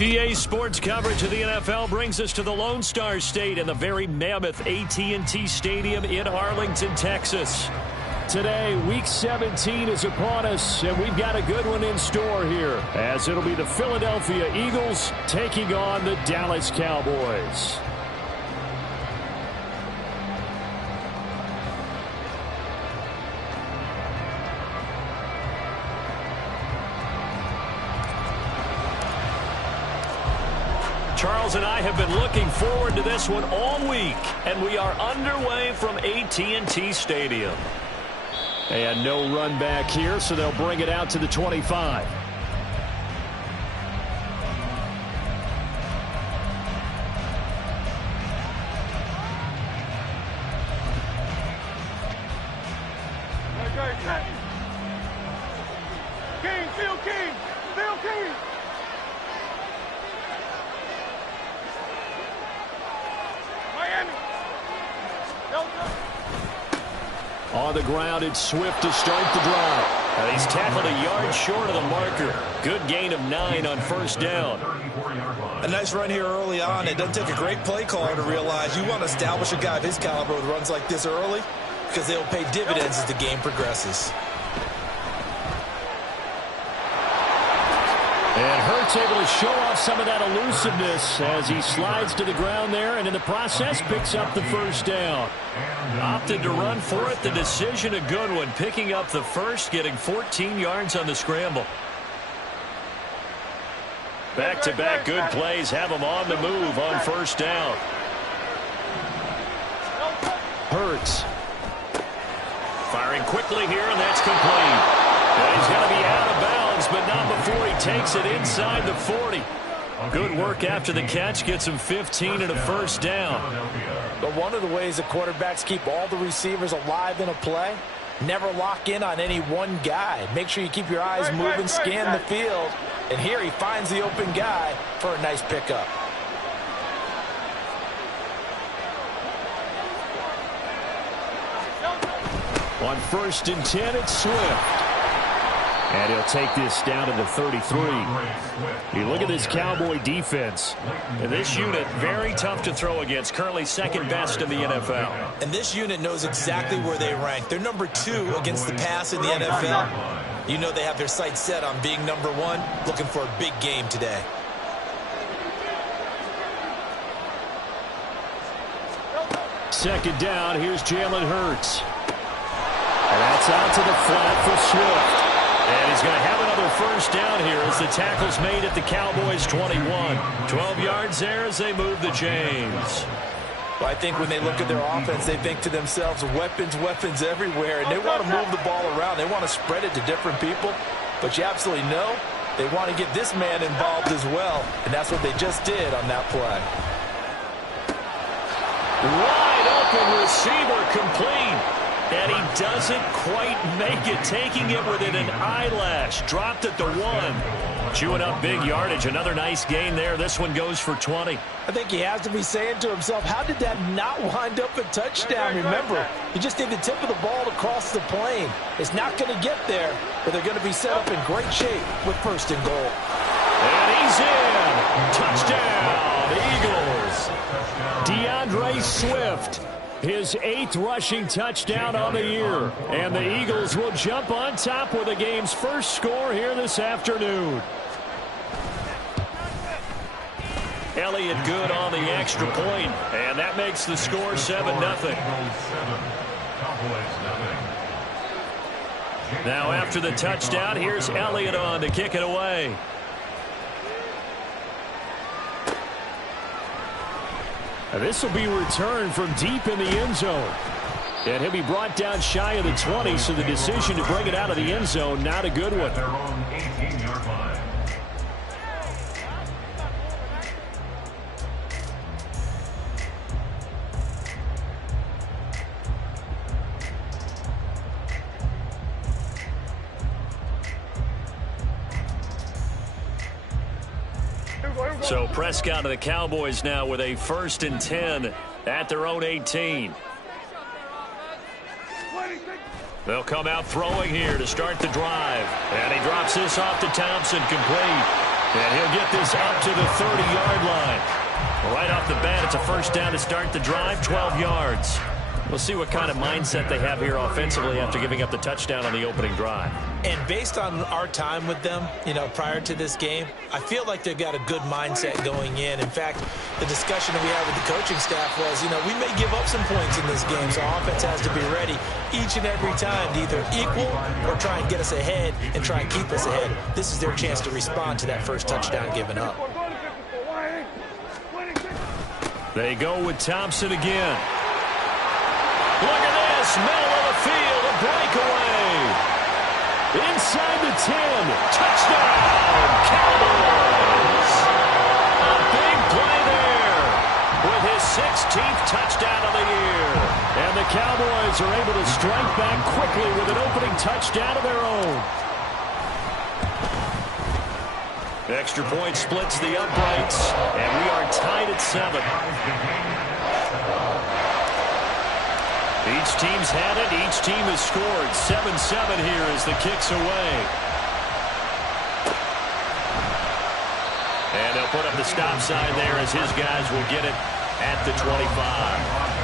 EA Sports coverage of the NFL brings us to the Lone Star State and the very mammoth AT&T Stadium in Arlington, Texas. Today, Week 17 is upon us, and we've got a good one in store here, as it'll be the Philadelphia Eagles taking on the Dallas Cowboys. Charles and I have been looking forward to this one all week, and we are underway from AT&T Stadium. And no run back here, so they'll bring it out to the 25. Phil King. On the ground, it's Swift to start the drive. And he's tackled a yard short of the marker. Good gain of 9 on first down. A nice run here early on. It doesn't take a great play caller to realize you want to establish a guy of his caliber with runs like this early because they'll pay dividends as the game progresses. And Hurts able to show off some of that elusiveness as he slides to the ground there, and in the process picks up the first down. Opted to run for it. The decision a good one. Picking up the first, getting 14 yards on the scramble. Back-to-back good plays have him on the move on first down. Hurts. Firing quickly here, and that's complete. And he's going to be out of bounds, but not before he takes it inside the 40. Good work after the catch. Gets him 15 and a first down. But one of the ways the quarterbacks keep all the receivers alive in a play, never lock in on any one guy. Make sure you keep your eyes moving, scan the field. And here he finds the open guy for a nice pickup. On 1st and 10, it's Swift. And he'll take this down to the 33. You look at this Cowboy defense. And this unit, very tough to throw against. Currently second best in the NFL. And this unit knows exactly where they rank. They're number 2 against the pass in the NFL. You know they have their sights set on being number 1, looking for a big game today. Second down, here's Jalen Hurts. And that's out to the flat for Swift. And he's going to have another first down here as the tackle's made at the Cowboys' 21. 12 yards there as they move the chains. Well, I think when they look at their offense, they think to themselves, weapons everywhere, and they want to move the ball around. They want to spread it to different people, but you absolutely know they want to get this man involved as well, and that's what they just did on that play. Wide open receiver complete. And he doesn't quite make it, taking it within an eyelash. Dropped at the 1. Chewing up big yardage. Another nice gain there. This one goes for 20. I think he has to be saying to himself, how did that not wind up a touchdown? Remember, he just did the tip of the ball across the plane. It's not going to get there, but they're going to be set up in great shape with 1st and goal. And he's in. Touchdown, Eagles. DeAndre Swift. His 8th rushing touchdown on the year. And the Eagles will jump on top with the game's first score here this afternoon. Elliott good on the extra point, and that makes the score 7-0. Now after the touchdown, here's Elliott on to kick it away. This will be returned from deep in the end zone. And he'll be brought down shy of the 20, so the decision to bring it out of the end zone, not a good one. So Prescott and the Cowboys now with a 1st and 10 at their own 18. They'll come out throwing here to start the drive. And he drops this off to Thompson, complete. And he'll get this up to the 30-yard line. Right off the bat, it's a first down to start the drive, 12 yards. We'll see what kind of mindset they have here offensively after giving up the touchdown on the opening drive. And based on our time with them, prior to this game, I feel like they've got a good mindset going in. In fact, the discussion that we had with the coaching staff was, we may give up some points in this game, so offense has to be ready each and every time to either equal or try and get us ahead and try and keep us ahead. This is their chance to respond to that first touchdown given up. They go with Thompson again. Look at this, middle of the field, a breakaway. Inside the 10, touchdown, Cowboys. A big play there with his 16th touchdown of the year. And the Cowboys are able to strike back quickly with an opening touchdown of their own. Extra point splits the uprights, and we are tied at 7. Each team's had it. Each team has scored. 7-7 here as the kick's away. And they'll put up the stop sign there as his guys will get it at the 25.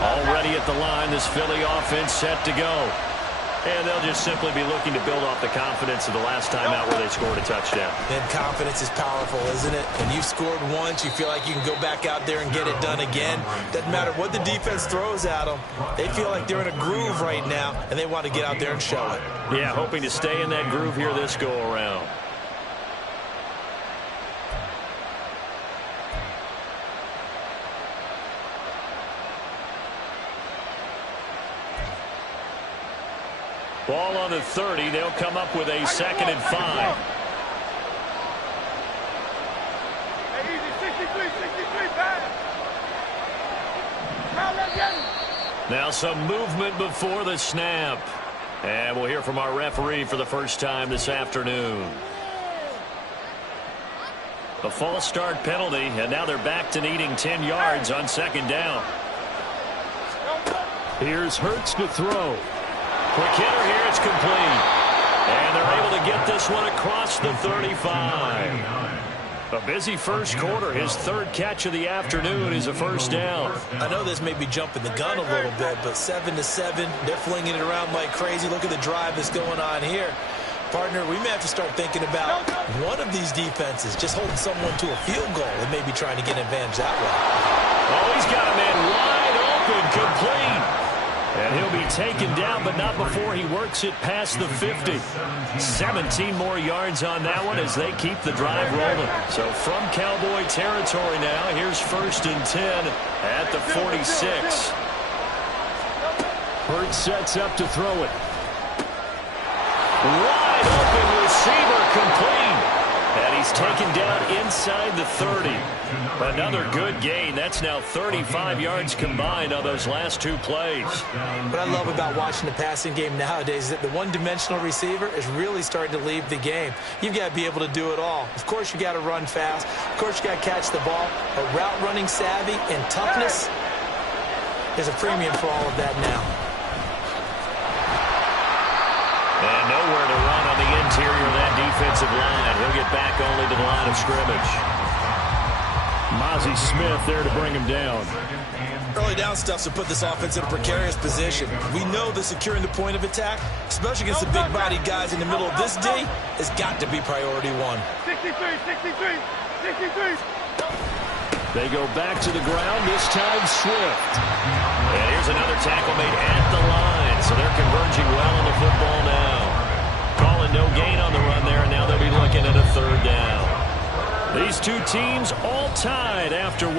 Already at the line, this Philly offense set to go. And they'll just simply be looking to build off the confidence of the last time out where they scored a touchdown. And confidence is powerful, isn't it? When you've scored once, you feel like you can go back out there and get it done again. Doesn't matter what the defense throws at them. They feel like they're in a groove right now, and they want to get out there and show it. Yeah, hoping to stay in that groove here this go-around. Ball on the 30. They'll come up with a 2nd and 5. Now some movement before the snap. And we'll hear from our referee for the first time this afternoon. A false start penalty, and now they're back to needing 10 yards on 2nd down. Here's Hurts to throw. Quick hitter here, it's complete. And they're able to get this one across the 35. A busy first quarter. His 3rd catch of the afternoon is a first down. I know this may be jumping the gun a little bit, but 7-7, they're flinging it around like crazy. Look at the drive that's going on here. Partner, we may have to start thinking about one of these defenses just holding someone to a field goal and maybe trying to get an advantage that way. Oh, he's got a man wide open, complete. And he'll be taken down, but not before he works it past the 50. 17 more yards on that one as they keep the drive rolling. So from Cowboy territory now, here's 1st and 10 at the 46. Hurts sets up to throw it. Wide open receiver, complete. And he's taken down inside the 30. Another good gain. That's now 35 yards combined on those last 2 plays. What I love about watching the passing game nowadays is that the one-dimensional receiver is really starting to leave the game. You've got to be able to do it all. Of course, you got to run fast. Of course, you got to catch the ball. But route running savvy and toughness is a premium for all of that now. And nowhere to run on the interior of that defensive line. He'll get back only to the line of scrimmage. Mozzie Smith there to bring him down. Early down stuff to put this offense in a precarious position. We know that securing the point of attack, especially against the big-bodied guys in the middle of this day, has got to be priority 1. 63. They go back to the ground, this time Swift. And here's another tackle made at the line, so they're converging well on the football now. Calling no gain on the run there, and now they'll be looking at a 3rd down. These two teams all tied after 1.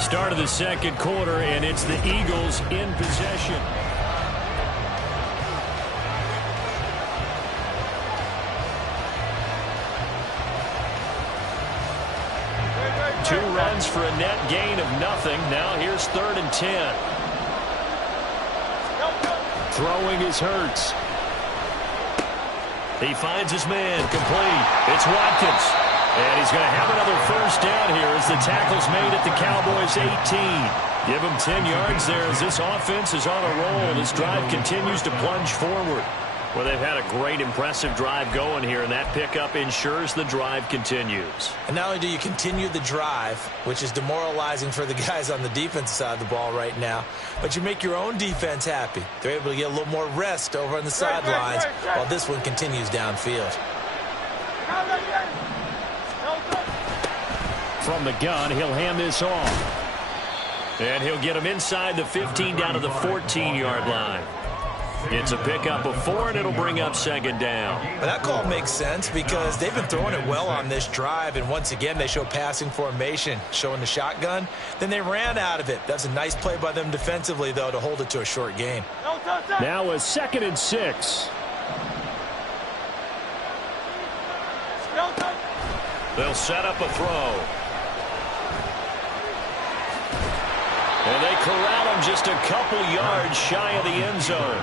Start of the 2nd quarter, and it's the Eagles in possession. Two runs for a net gain of nothing. Now here's 3rd and 10. Throwing is Hurts. He finds his man, complete. It's Watkins. And he's going to have another first down here as the tackle's made at the Cowboys' 18. Give him 10 yards there as this offense is on a roll. This drive continues to plunge forward. Well, they've had a great, impressive drive going here, and that pickup ensures the drive continues. And not only do you continue the drive, which is demoralizing for the guys on the defensive side of the ball right now, but you make your own defense happy. They're able to get a little more rest over on the sidelines while this one continues downfield. From the gun, he'll hand this off. And he'll get him inside the 15 down to the 14-yard line. It's a pickup of 4, and it'll bring up second down. But that call makes sense because they've been throwing it well on this drive, and once again they show passing formation, showing the shotgun. Then they ran out of it. That's a nice play by them defensively, though, to hold it to a short game. Now a 2nd and 6. They'll set up a throw. And they corral him just a couple yards shy of the end zone.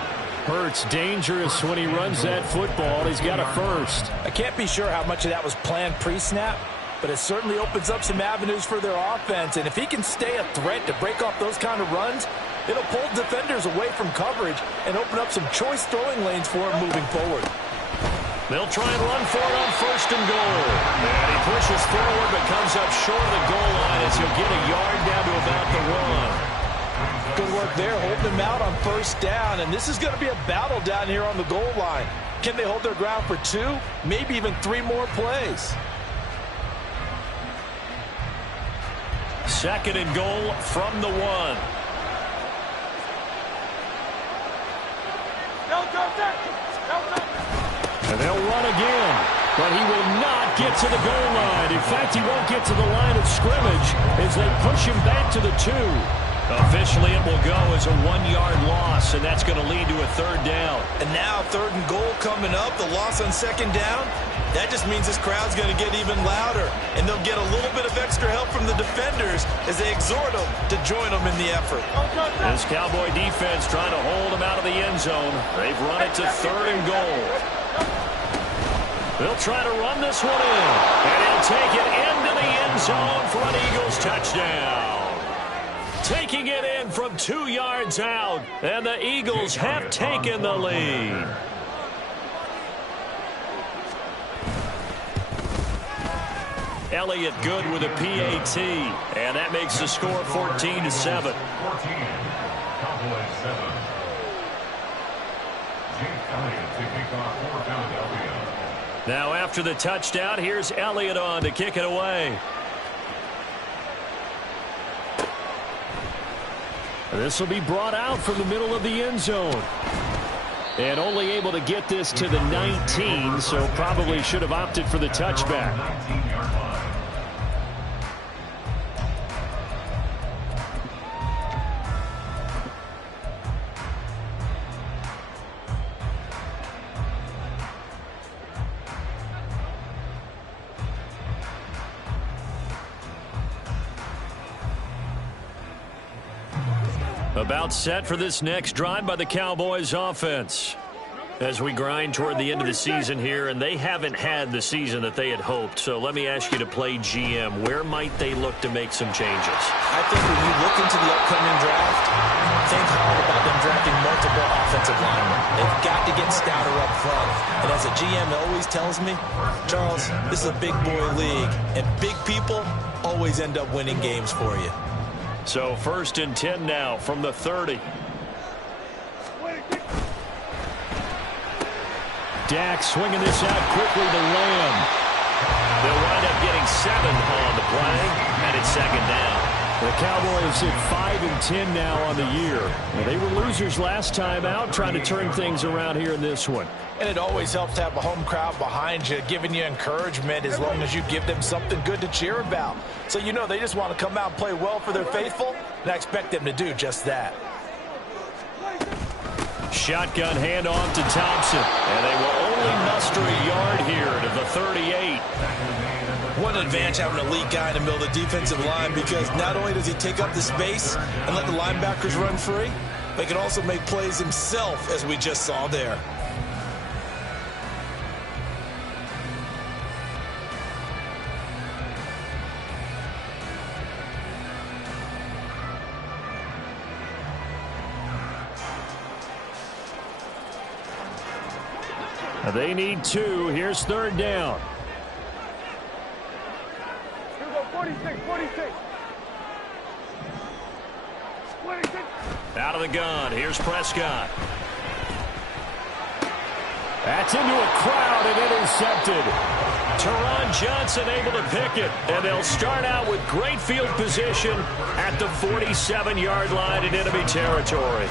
Hurts dangerous when he runs that football. He's got a first. I can't be sure how much of that was planned pre-snap, but it certainly opens up some avenues for their offense. And if he can stay a threat to break off those kind of runs, it'll pull defenders away from coverage and open up some choice throwing lanes for him moving forward. They'll try and run for it on 1st and goal. And he pushes forward but comes up short of the goal line as he'll get a yard down to about the 1. Good work there, holding him out on 1st down. And this is going to be a battle down here on the goal line. Can they hold their ground for 2, maybe even 3 more plays? 2nd and goal from the 1. And they'll run again, but he will not get to the goal line. In fact, he won't get to the line of scrimmage as they push him back to the 2. Officially, it will go as a 1-yard loss, and that's going to lead to a 3rd down. And now 3rd and goal coming up, the loss on 2nd down. That just means this crowd's going to get even louder, and they'll get a little bit of extra help from the defenders as they exhort them to join them in the effort. This Cowboy defense trying to hold him out of the end zone. They've run it to 3rd and goal. They'll try to run this one in, and he'll take it into the end zone for an Eagles touchdown. Taking it in from 2 yards out, and the Eagles have taken the lead. Elliott good with a PAT, and that makes the score 14-7. Now after the touchdown, here's Elliott on to kick it away. This will be brought out from the middle of the end zone. And only able to get this to the 19, so probably should have opted for the touchback. About set for this next drive by the Cowboys offense. As we grind toward the end of the season here, and they haven't had the season that they had hoped. So let me ask you to play GM. Where might they look to make some changes? I think when you look into the upcoming draft, think hard about them drafting multiple offensive linemen. They've got to get stouter up front. And as a GM always tells me, Charles, this is a big boy league, and big people always end up winning games for you. So 1st and 10 now from the 30. Dak swinging this out quickly to Lamb. They'll wind up getting 7 on the play, and it's 2nd down. The Cowboys at 5 and 10 now on the year. Well, they were losers last time out, trying to turn things around here in this one. And it always helps to have a home crowd behind you, giving you encouragement as long as you give them something good to cheer about. So you know they just want to come out and play well for their faithful, and I expect them to do just that. Shotgun handoff to Thompson, and they will only muster a yard here to the 38. What an advantage having an elite guy in the middle of the defensive line, because not only does he take up the space and let the linebackers run free, but he can also make plays himself, as we just saw there. They need 2. Here's 3rd down. Here we go, 46, 46. 26. Out of the gun. Here's Prescott. That's into a crowd and intercepted. Teron Johnson able to pick it. And they'll start out with great field position at the 47-yard line in enemy territory.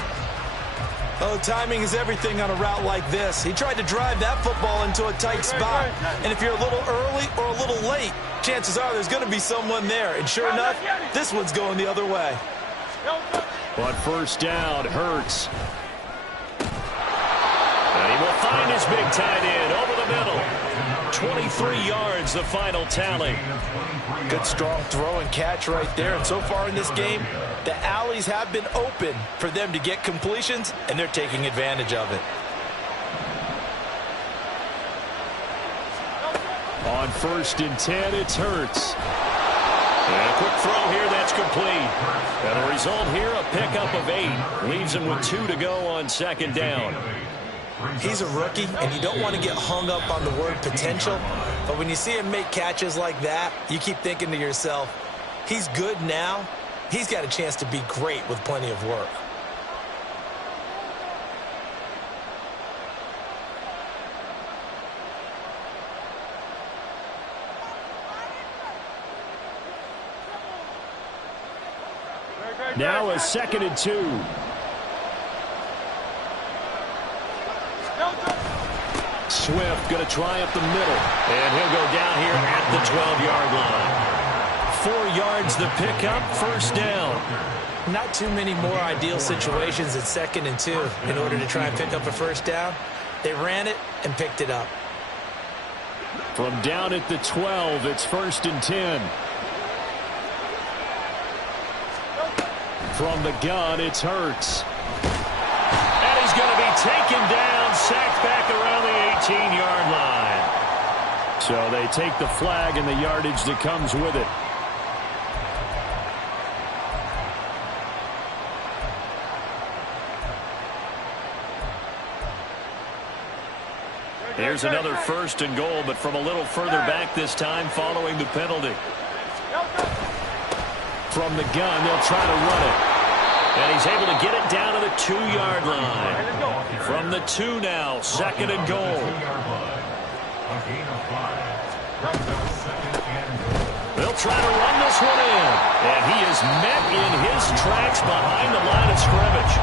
Oh, timing is everything on a route like this. He tried to drive that football into a tight spot. And if you're a little early or a little late, chances are there's going to be someone there. And sure enough, this one's going the other way. But 1st down, Hurts. And he will find his big tight end over the middle. 23 yards, the final tally. Good, strong throw and catch right there. And so far in this game, the alleys have been open for them to get completions, and they're taking advantage of it. On 1st and 10, it's Hurts. And a quick throw here, that's complete. And the result here, a pickup of 8. Leaves him with 2 to go on 2nd down. He's a rookie, and you don't want to get hung up on the word potential. But when you see him make catches like that, you keep thinking to yourself, he's good now. He's got a chance to be great with plenty of work. Now a 2nd and 2. Swift going to try up the middle. And he'll go down here at the 12-yard line. 4 yards the pickup, 1st down. Not too many more ideal situations at 2nd and 2 in order to try and pick up a 1st down. They ran it and picked it up. From down at the 12, it's 1st and 10. From the gun, it's Hurts. And he's going to be taken down, sacked back around the 18-yard line. So they take the flag and the yardage that comes with it. Here's another 1st and goal, but from a little further back this time following the penalty. From the gun, they'll try to run it. And he's able to get it down to the 2-yard line. From the 2 now, 2nd and goal. They'll try to run this one in. And he is met in his tracks behind the line of scrimmage.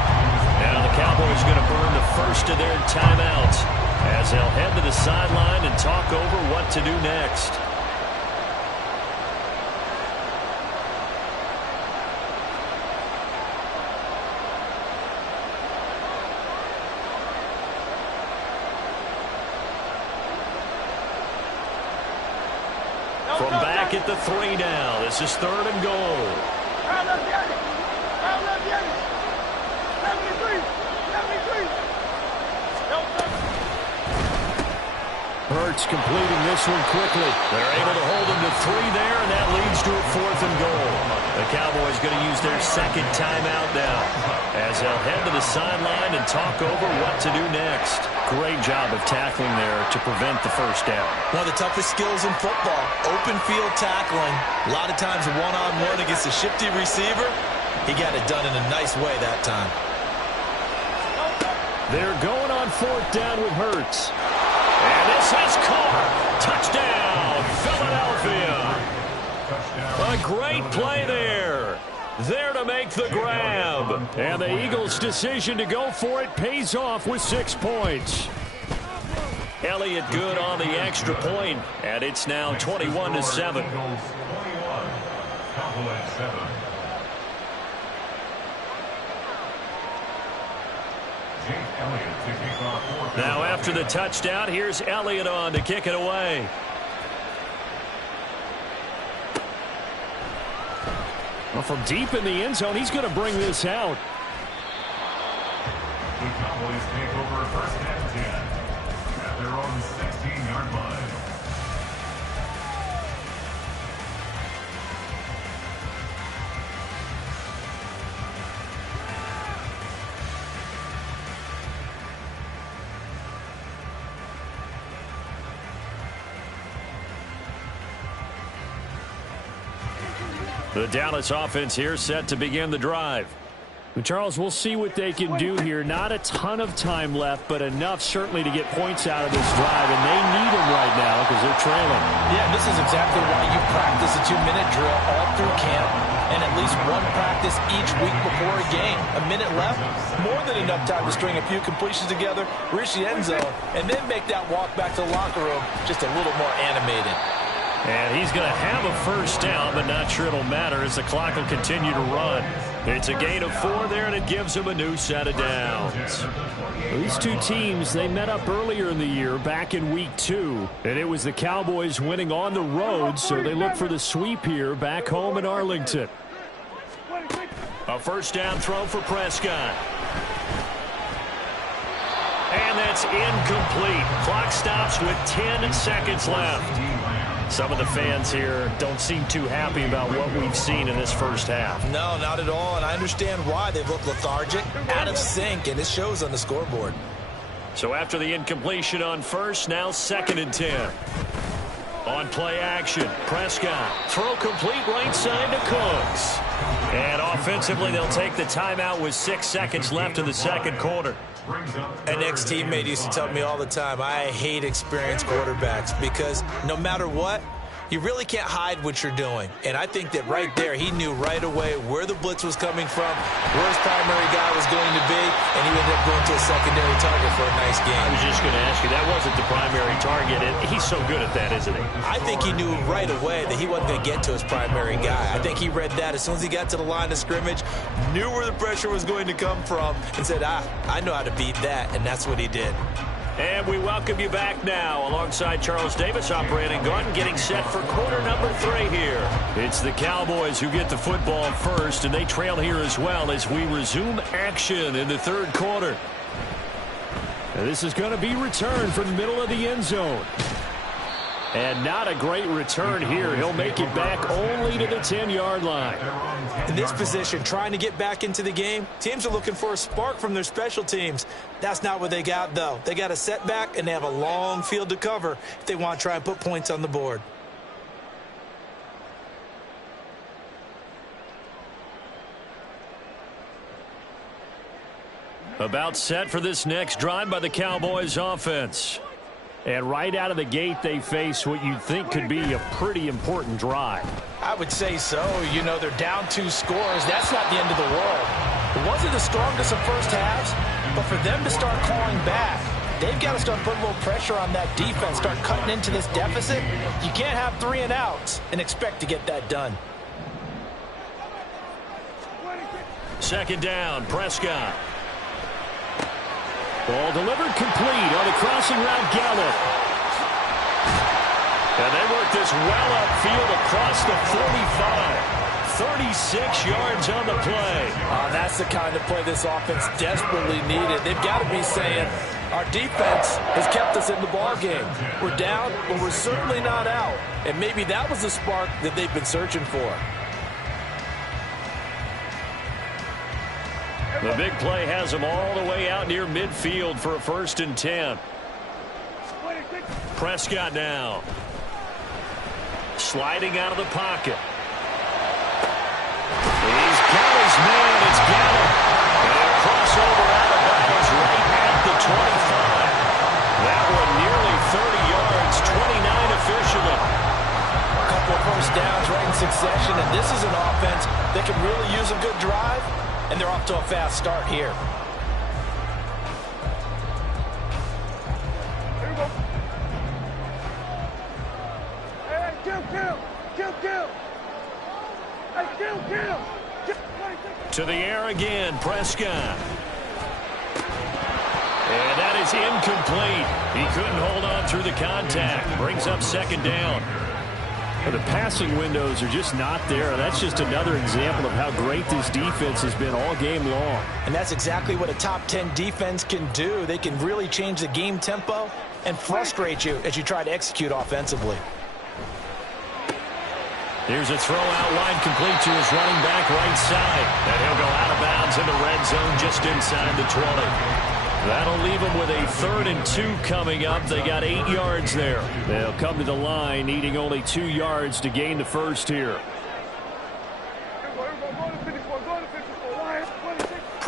Now the Cowboys going to burn the first of their timeouts as they'll head to the sideline and talk over what to do next. From back at the 3 now. This is 3rd and goal. Hurts completing this one quickly. They're able to hold him to 3 there, and that leads to a 4th and goal. The Cowboys going to use their 2nd timeout now as they'll head to the sideline and talk over what to do next. Great job of tackling there to prevent the 1st down. One of the toughest skills in football, open field tackling. A lot of times one-on-one against a shifty receiver. He got it done in a nice way that time. They're going on 4th down with Hurts. And this is caught. Touchdown, Philadelphia. A great play there. There to make the grab. And the Eagles' decision to go for it pays off with 6 points. Elliott good on the extra point, and it's now 21-7. Now after the touchdown, here's Elliott on to kick it away. Well, from deep in the end zone, he's going to bring this out. The Cowboys take over 1st and 10 at their own 16-yard line. The Dallas offense here set to begin the drive. Charles, we'll see what they can do here. Not a ton of time left, but enough certainly to get points out of this drive, and they need them right now because they're trailing. Yeah, this is exactly why you practice a 2-minute drill all through camp and at least one practice each week before a game. A minute left, more than enough time to string a few completions together, reach the end zone, and then make that walk back to the locker room just a little more animated. And he's going to have a first down, but not sure it'll matter as the clock will continue to run. It's a gain of 4 there, and it gives him a new set of downs. These two teams, they met up earlier in the year, back in week 2, and it was the Cowboys winning on the road, so they look for the sweep here back home in Arlington. A first down throw for Prescott. And that's incomplete. Clock stops with 10 seconds left. Some of the fans here don't seem too happy about what we've seen in this first half. No, not at all, and I understand why. They look lethargic, out of sync, and it shows on the scoreboard. So after the incompletion on first, now 2nd and 10. On play action, Prescott. Throw complete right side to Cooks. And offensively, they'll take the timeout with 6 seconds left in the second quarter. An ex-teammate used to tell me all the time, I hate experienced quarterbacks because no matter what, you really can't hide what you're doing. And I think that right there, he knew right away where the blitz was coming from, where his primary guy was going to be, and he ended up going to a secondary target for a nice game. I was just going to ask you, that wasn't the primary target, and he's so good at that, isn't he? I think he knew right away that he wasn't going to get to his primary guy. I think he read that as soon as he got to the line of scrimmage, knew where the pressure was going to come from, and said, I know how to beat that, and that's what he did. And we welcome you back now alongside Charles Davis, operating gun, getting set for quarter number 3 here. It's the Cowboys who get the football first, and they trail here as well as we resume action in the third quarter. And this is going to be returned from the middle of the end zone. And not a great return here. He'll make it back only to the 10-yard line. In this position, trying to get back into the game, teams are looking for a spark from their special teams. That's not what they got, though. They got a setback, and they have a long field to cover if they want to try and put points on the board. About set for this next drive by the Cowboys offense. And right out of the gate, they face what you'd think could be a pretty important drive. I would say so. You know, they're down 2 scores. That's not the end of the world. It wasn't the strongest of first halves, but for them to start clawing back, they've got to start putting a little pressure on that defense, start cutting into this deficit. You can't have 3 and outs and expect to get that done. Second down, Prescott. Ball delivered complete on a crossing route, Gallup. And they work this well upfield across the 45. 36 yards on the play. That's the kind of play this offense desperately needed. They've got to be saying, our defense has kept us in the ball game. We're down, but we're certainly not out. And maybe that was the spark that they've been searching for. The big play has them all the way out near midfield for a 1st and 10. Prescott now. Sliding out of the pocket. He's got his man. It's Gallup. And a crossover out of bounds right at the 25. That one nearly 30 yards, 29 officially. A couple of first downs right in succession, and this is an offense that can really use a good drive. And they're off to a fast start here. Hey, kill. Hey, kill. To the air again, Prescott. And that is incomplete. He couldn't hold on through the contact. Brings up 2nd down. The passing windows are just not there. That's just another example of how great this defense has been all game long. And that's exactly what a top 10 defense can do. They can really change the game tempo and frustrate you as you try to execute offensively. Here's a throw out line complete to his running back right side. And he'll go out of bounds in the red zone just inside the 20. That'll leave them with a 3rd and 2 coming up. They got 8 yards there. They'll come to the line needing only 2 yards to gain the first here.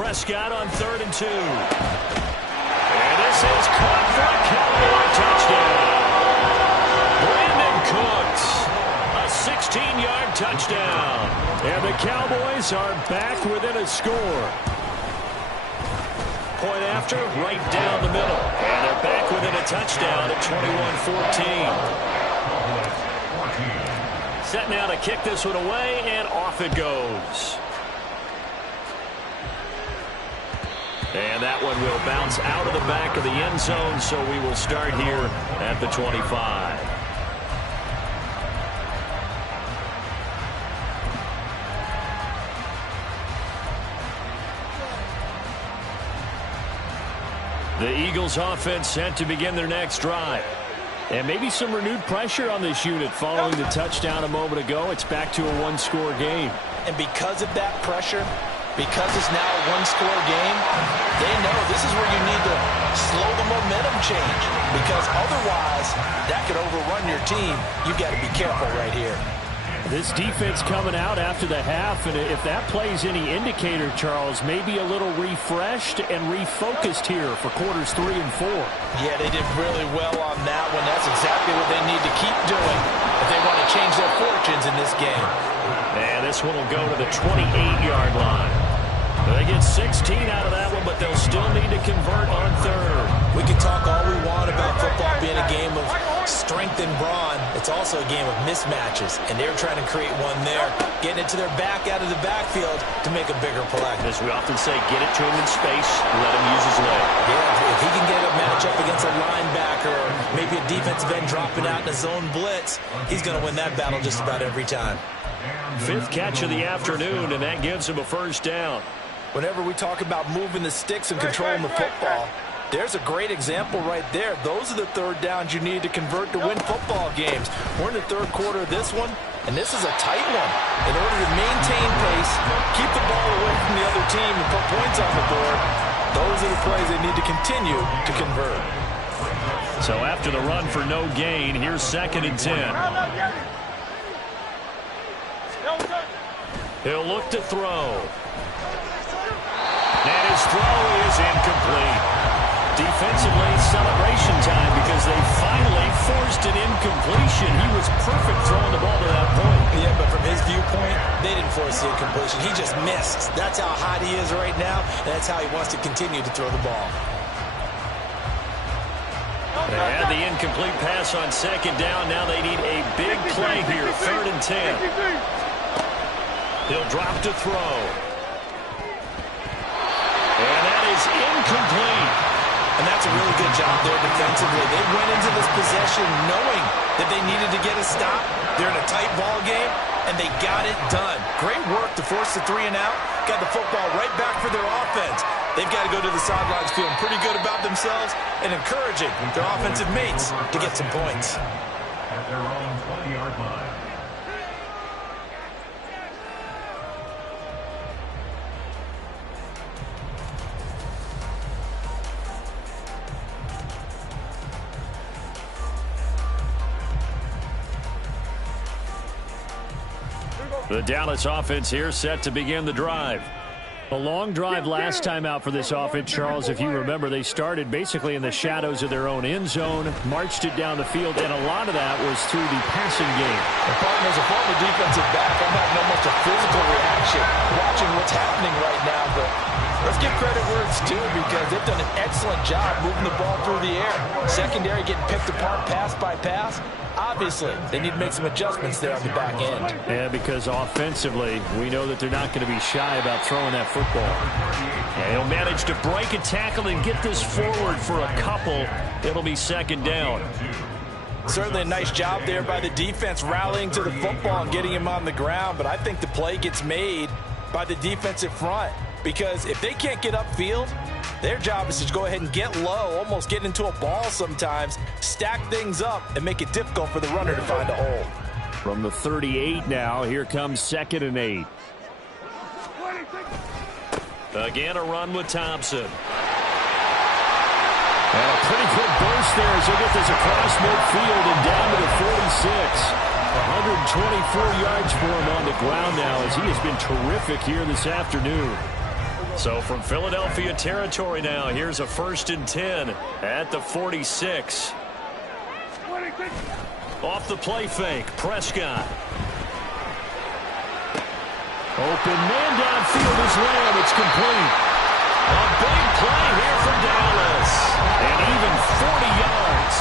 Prescott on 3rd and 2. And this is caught for a Cowboy touchdown. Brandon Cooks, a 16-yard touchdown. And the Cowboys are back within a score. Point after, right down the middle. And they're back within a touchdown at 21-14. Set now to kick this one away, and off it goes. And that one will bounce out of the back of the end zone, so we will start here at the 25. The Eagles offense set to begin their next drive. And maybe some renewed pressure on this unit following the touchdown a moment ago. It's back to a one-score game. And because of that pressure, because it's now a one-score game, they know this is where you need to slow the momentum change. Because otherwise, that could overrun your team. You've got to be careful right here. This defense coming out after the half, and if that plays any indicator, Charles, maybe a little refreshed and refocused here for quarters 3 and 4. Yeah, they did really well on that one. That's exactly what they need to keep doing if they want to change their fortunes in this game. And this one will go to the 28-yard line. They get 16 out of that one, but they'll still need to convert on 3rd. We can talk all we want about football being a game of strength and brawn. It's also a game of mismatches, and they're trying to create one there, getting it to their back out of the backfield to make a bigger play. As we often say, get it to him in space, let him use his leg. Yeah, if he can get a matchup against a linebacker or maybe a defensive end dropping out in a zone blitz, he's going to win that battle just about every time. 5th catch of the afternoon, and that gives him a first down. Whenever we talk about moving the sticks and controlling the football, there's a great example right there. Those are the 3rd downs you need to convert to win football games. We're in the 3rd quarter of this one, and this is a tight one. In order to maintain pace, keep the ball away from the other team, and put points on the board, those are the plays they need to continue to convert. So after the run for no gain, here's 2nd and 10. He'll look to throw. And his throw is incomplete. Defensively, celebration time because they finally forced an incompletion. He was perfect throwing the ball to that point. Yeah, but from his viewpoint, they didn't force the incompletion. He just missed. That's how hot he is right now, and that's how he wants to continue to throw the ball. They had the incomplete pass on 2nd down. Now they need a big play here, 3rd and 10. He'll drop to throw. And that is incomplete. And that's a really good job there defensively. They went into this possession knowing that they needed to get a stop. They're in a tight ball game, and they got it done. Great work to force the 3 and out. Got the football right back for their offense. They've got to go to the sidelines feeling pretty good about themselves and encouraging their offensive mates to get some points. At their own 20-yard line. The Dallas offense here set to begin the drive. A long drive last time out for this offense, Charles. If you remember, they started basically in the shadows of their own end zone, marched it down the field, and a lot of that was through the passing game. And partners, a former defensive back, I'm having almost a physical reaction watching what's happening right now, but let's give credit where it's due because they've done an excellent job moving the ball through the air. Secondary getting picked apart pass by pass. Obviously, they need to make some adjustments there on the back end. Yeah, because offensively, we know that they're not going to be shy about throwing that football. And he'll manage to break a tackle and get this forward for a couple. It'll be 2nd down. Certainly a nice job there by the defense rallying to the football and getting him on the ground, but I think the play gets made by the defensive front because if they can't get upfield, their job is to go ahead and get low, almost get into a ball sometimes, stack things up, and make it difficult for the runner to find a hole. From the 38 now, here comes 2nd and 8. Again, a run with Thompson. And a pretty good burst there as he'll get this across midfield and down to the 46. 124 yards for him on the ground now as he has been terrific here this afternoon. So from Philadelphia territory now, here's a 1st and 10 at the 46. Off the play fake, Prescott. Open man downfield is Lamb. It's complete. A big play here for Dallas. And even 40 yards.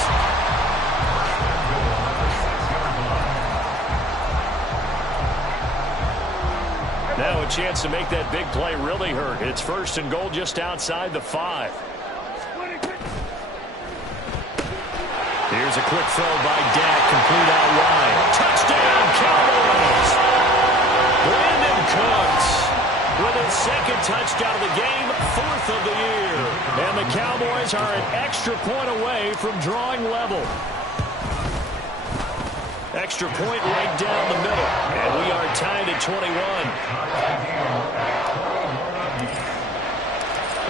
Now a chance to make that big play really hurt. It's 1st and goal just outside the 5. Here's a quick throw by Dak, complete out wide. Touchdown, Cowboys! Brandon Cooks with his 2nd touchdown of the game, 4th of the year. And the Cowboys are an extra point away from drawing level. Extra point right down the middle. And we are tied at 21.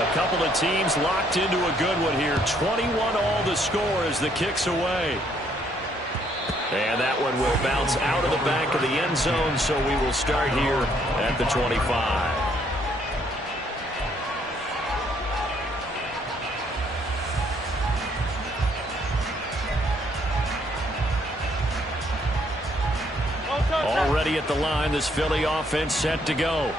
A couple of teams locked into a good one here. 21 all the score as the kick's away. And that one will bounce out of the back of the end zone, so we will start here at the 25. Already at the line, this Philly offense set to go.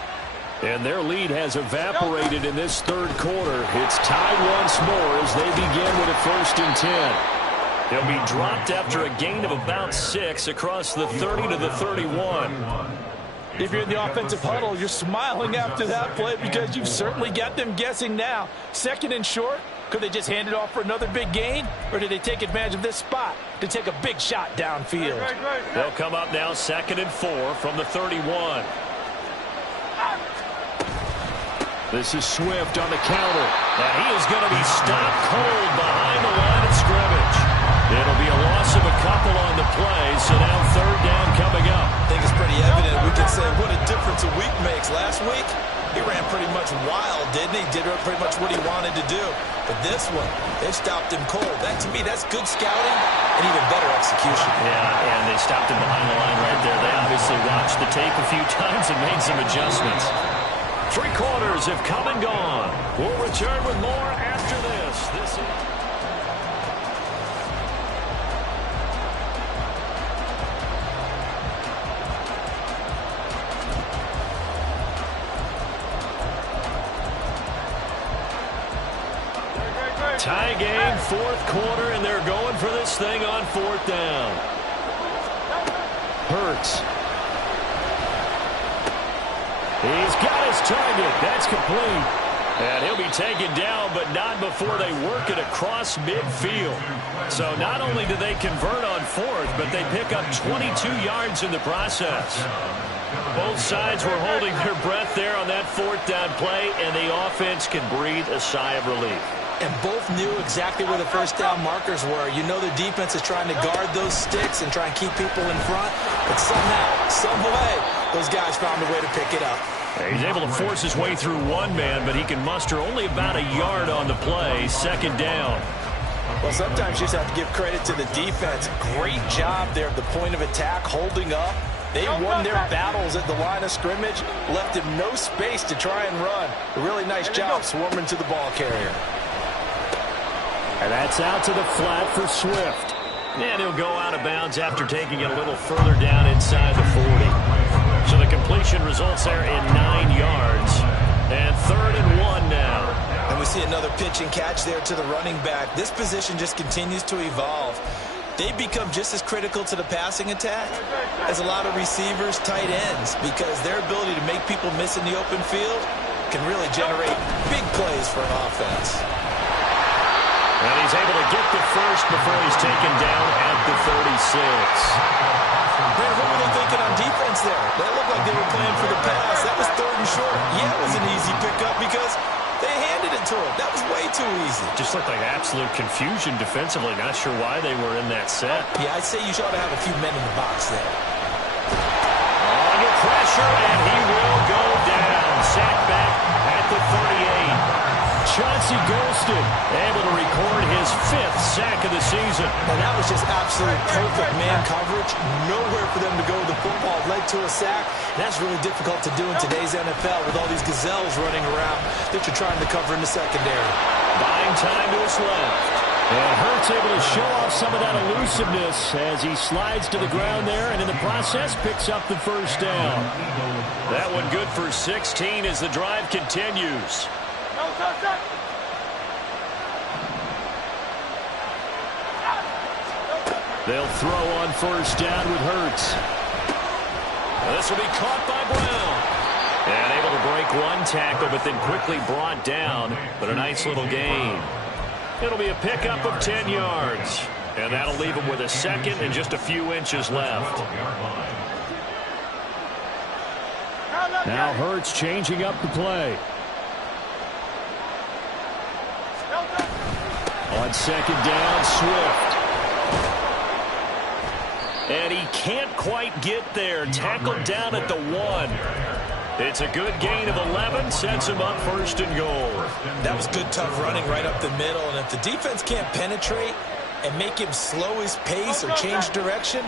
And their lead has evaporated in this 3rd quarter. It's tied once more as they begin with a 1st and 10. They'll be dropped after a gain of about 6 across the 30 to the 31. If you're in the offensive huddle, you're smiling after that play because you've certainly got them guessing now. 2nd and short, could they just hand it off for another big gain? Or did they take advantage of this spot to take a big shot downfield? They'll come up now 2nd and 4 from the 31. This is Swift on the counter. And he is going to be stopped cold behind the line of scrimmage. It'll be a loss of a couple on the play, so now 3rd down coming up. I think it's pretty evident. We can say what a difference a week makes. Last week, he ran pretty much wild, didn't he? Did pretty much what he wanted to do. But this one, they stopped him cold. That, to me, that's good scouting and even better execution. Yeah, and they stopped him behind the line right there. They obviously watched the tape a few times and made some adjustments. 3 quarters have come and gone. We'll return with more after this. This is... Tie game, 4th quarter, and they're going for this thing on 4th down. Hurts. He's got his target. That's complete. And he'll be taken down, but not before they work it across midfield. So not only do they convert on 4th, but they pick up 22 yards in the process. Both sides were holding their breath there on that 4th down play, and the offense can breathe a sigh of relief. And both knew exactly where the 1st down markers were. You know the defense is trying to guard those sticks and try and keep people in front. But somehow, some way, those guys found a way to pick it up. He's able to force his way through one man, but he can muster only about a yard on the play. 2nd down. Well, sometimes you just have to give credit to the defense. Great job there at the point of attack, holding up. They won their battles at the line of scrimmage, left him no space to try and run. A really nice job swarming to the ball carrier. And that's out to the flat for Swift. And he'll go out of bounds after taking it a little further down inside the 40. So the completion results there in 9 yards. And 3rd and 1 now. And we see another pitch and catch there to the running back. This position just continues to evolve. They become just as critical to the passing attack as a lot of receivers, tight ends, because their ability to make people miss in the open field can really generate big plays for an offense. And he's able to get the first before he's taken down at the 36. Brad, what were they thinking on defense there? That looked like they were playing for the pass. That was 3rd and short. Yeah, it was an easy pickup because they handed it to him. That was way too easy. Just looked like absolute confusion defensively. Not sure why they were in that set. Yeah, I'd say you ought to have a few men in the box there. Under pressure, and he will go down. Sacked back at the 38. Chauncey Golston able to record his 5th sack of the season. And that was just absolute perfect man coverage. Nowhere for them to go with the football. Led to a sack. And that's really difficult to do in today's NFL with all these gazelles running around that you're trying to cover in the secondary. Buying time to his left. And Hurts able to show off some of that elusiveness as he slides to the ground there and in the process picks up the first down. That one good for 16 as the drive continues. They'll throw on first down with Hurts. This will be caught by Brown. And able to break one tackle, but then quickly brought down. But a nice little gain. It'll be a pickup of 10 yards. And that'll leave him with a second and just a few inches left. Now Hurts changing up the play. On second down, Swift. And he can't quite get there. Tackled down at the 1. It's a good gain of 11. Sets him up first and goal. That was good, tough running right up the middle. And if the defense can't penetrate and make him slow his pace or change direction,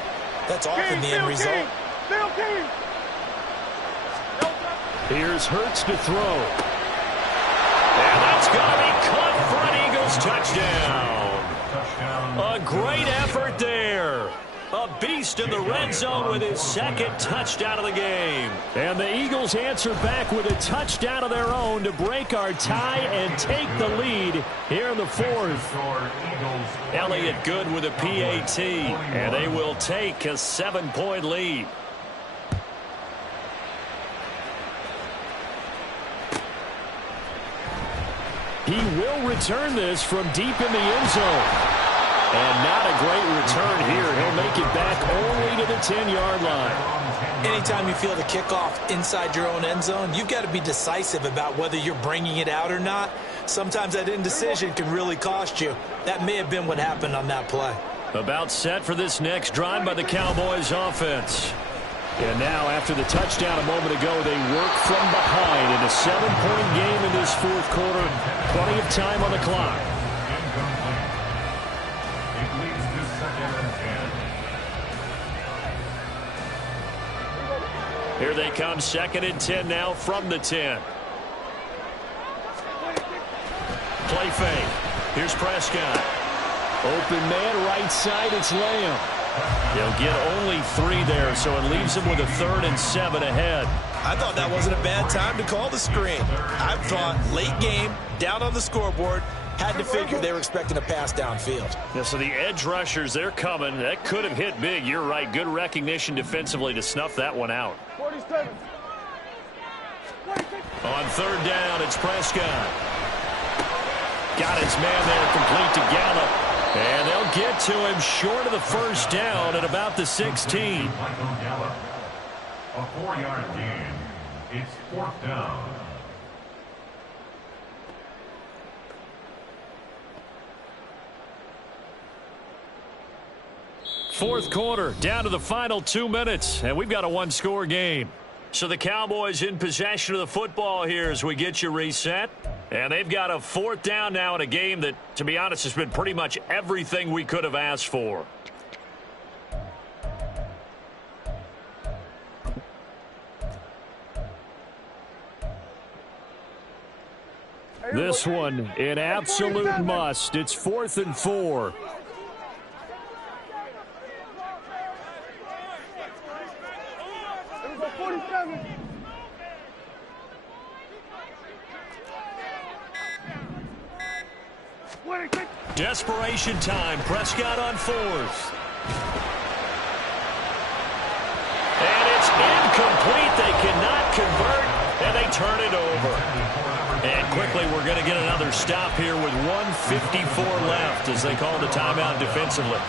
that's often the end result. Here's Hurts to throw. And that's going to be caught for an Eagles touchdown. A great effort there. A beast in the red zone with his second touchdown of the game. And the Eagles answer back with a touchdown of their own to break our tie and take the lead here in the 4th. Elliott Good with a PAT, and they will take a 7-point lead. He will return this from deep in the end zone. And not a great return here. He'll make it back only to the 10-yard line. Anytime you feel the kickoff inside your own end zone, you've got to be decisive about whether you're bringing it out or not. Sometimes that indecision can really cost you. That may have been what happened on that play. About set for this next drive by the Cowboys offense. And now after the touchdown a moment ago, they work from behind in a 7-point game in this 4th quarter. Plenty of time on the clock. Here they come, 2nd and 10 now from the 10. Play fake. Here's Prescott. Open man, right side, it's Lamb. He'll get only 3 there, so it leaves him with a 3rd and 7 ahead. I thought that wasn't a bad time to call the screen. I thought late game, down on the scoreboard, had to figure they were expecting a pass downfield. Yeah, so the edge rushers, they're coming. That could have hit big. You're right. Good recognition defensively to snuff that one out. 47. On 3rd down, it's Prescott. Got his man there, complete to Gallup. And they'll get to him short of the first down at about the 16. A 4-yard gain. It's 4th down. Fourth quarter, down to the final 2 minutes, and we've got a 1-score game. So the Cowboys in possession of the football here as we get you reset. And they've got a 4th down now in a game that, to be honest, has been pretty much everything we could have asked for. This one, an absolute must. It's 4th and 4. Desperation time. Prescott on 4th. And it's incomplete. They cannot convert, and they turn it over. And quickly, we're going to get another stop here with 1:54 left as they call the timeout defensively.